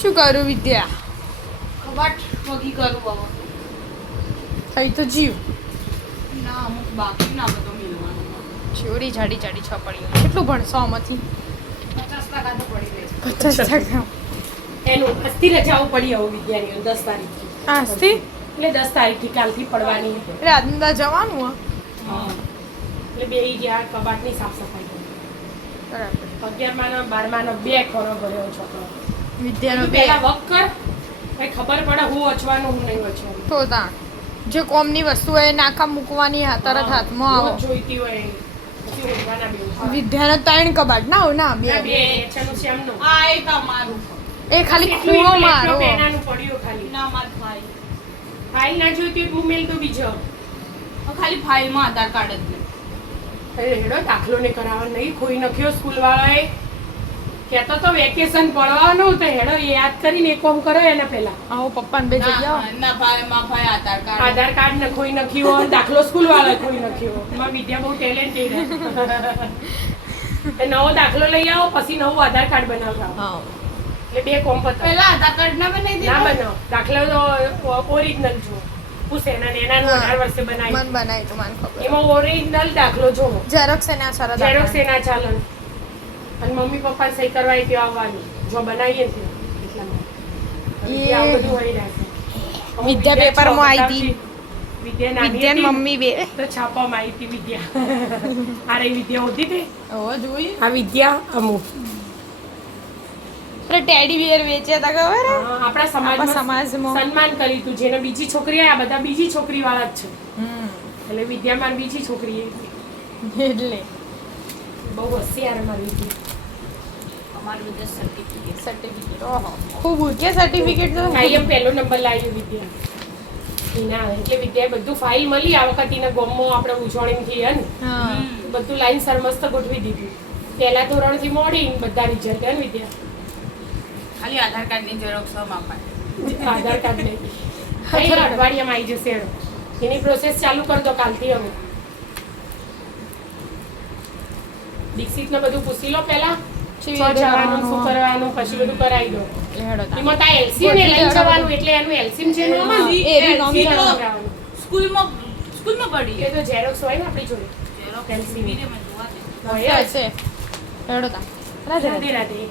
શું કરું વિદ્યા? કબાટ વગી કરું બાબા. કઈ તો જીવ ના અમુક બાકી ના બધો મિલવાનો. ચોરી જાડી જાડી છપડીઓ. કેટલું ભણશો આમાંથી? 50% તો પડી રહે. 50%. એનું આજથી રજાઓ પડી આવું વિદ્યાની 10 તારીખથી. આજથી એટલે 10 તારીખથી કાલથી પડવાની. એટલે આજના જવાનું હો. હા એટલે બે જ્યાં કબાટની સાફ સફાઈ કરી. બરાબર. 11માનો 12માનો 2 ખોરો ભર્યો છોકરો. વિદ્યાનો તું પહેલા વક કર કઈ ખબર પડે હું વચવાનું હું નહીં વચવાનું. તો તા જે કોમની વસ્તુ હોય એ નાખા મૂકવાની તરત હાથમાં આવો. રોજ જોઈતી હોય પછી ઉઠવાના બે વિદ્યાનો 3 કબાટ ના હોય ના બે બે એચનું શ્યામનું. આ એ તમારું. એ ખાલી એટલું ખૂણો એટલું મારો. laptop એનાનું પડ્યું ખાલી. ના માર ભાઈ. ફાઇલ ના જોઈતી હોય તું મેલ તો બીજો. ખાલી ફાઇલમાં આધાર કાર્ડ જ નહીં. અરે હેડો દાખલો ને કરાવવા નહીં ખોઈ નાખ્યો સ્કૂલ વાળાએ. કહેતો તો વેકેશન પડવાનું તો હેડો એ યાદ કરીને એક કામ કરો એના પહેલા. આવો પપ્પાને બે જગ્યા ના ભાઈ માં ભાઈ આધાર કાર્ડ. આધાર કાર્ડ ને ખોઈ નાખ્યો દાખલો સ્કૂલ વાળાએ ખોઈ નાખ્યો. એમાં વિદ્યા બહુ ટેલેન્ટેડ છે. નવો દાખલો લઈ આવો પછી નવું આધાર કાર્ડ બનાવડાવો. હા એટલે બે કોમ પતાવો. પહેલા આધાર કાર્ડ ના બનાવી ના દેવા. બનાવો દાખલો તો ઓરિજિનલ જો પૂછે એના ને એનાનું 18 વર્ષે બનાવી મન બનાય તો મને ખબર. એમાં ઓરિજિનલ દાખલો જોવો ઝેરોક્સ એના સારા ઝેરોક્સ એના ચાલન અને મમ્મી પપ્પા સહી કરવાય ત્યાં આવવાની જો બનાવીએ ને એટલા માટે એ આ બધું હોય રહેશે. અમુક વિદ્યા પેપરમાં આવી હતી. વિદ્યા નાની વિદ્યાની હતી મમ્મી બે તો છાપામાં આવી હતી વિદ્યા. અરે વિદ્યા હોતી તે ઓ જોઈ આ વિદ્યા અમુક એટલે ટેડી બિયર વેચ્યા હતા ખબર હે? આપણા આપણા સમાજમાં સમાજમાં. સન્માન કર્યું તું જેને બીજી છોકરી આ બધા બીજી છોકરી વાળા જ છે હમ એટલે વિદ્યામાં બીજી છોકરી એટલે બહુ હોશિયાર અમારી વિદ્યા. અમારું બધું સર્ટિફિકેટ. સર્ટિફિકેટ ઓહો ખૂબ ઊંચે સર્ટિફિકેટ તો કાયમ પહેલો નંબર લાવ્યો વિદ્યા એના એટલે વિદ્યાએ બધું ફાઇલ મળી આ વખત એના ગોમમાં આપણે ઉજવણીથી હે ને હા બધું લાઈન સર મસ્ત ગોઠવી દીધું પહેલા ધોરણથી મોડી બધા રિઝલ્ટ હે ને વિદ્યા ખાલી આધાર કાર્ડની ઝેરોક્ષ અપાય. આધાર કાર્ડ લઈ કઈ અઠવાડિયામાં આવી જશે એનો. એની પ્રોસેસ ચાલુ કરી દો કાલથી અમે દીક્ષિતને બધું પૂછી લો પહેલા કેવી શું રીતે જવાનું શું કરવાનું? કરવાનું પછી બધું કરાવી દો હેડો તા. એમાં તા એલસીમ ને લઈને જવાનું એટલે એનું એલસીમ છે ને હા, એ બી નોંધ કરાવવાનું. સ્કૂલમાં પડી એ તો ઝેરોક્સ હોય ને આપણી જોડે ઝેરોક્ષ LCD. મેં જોવા દે. હોય જ. હશે હેડો તા રાધે રાધે. રાધે રાધે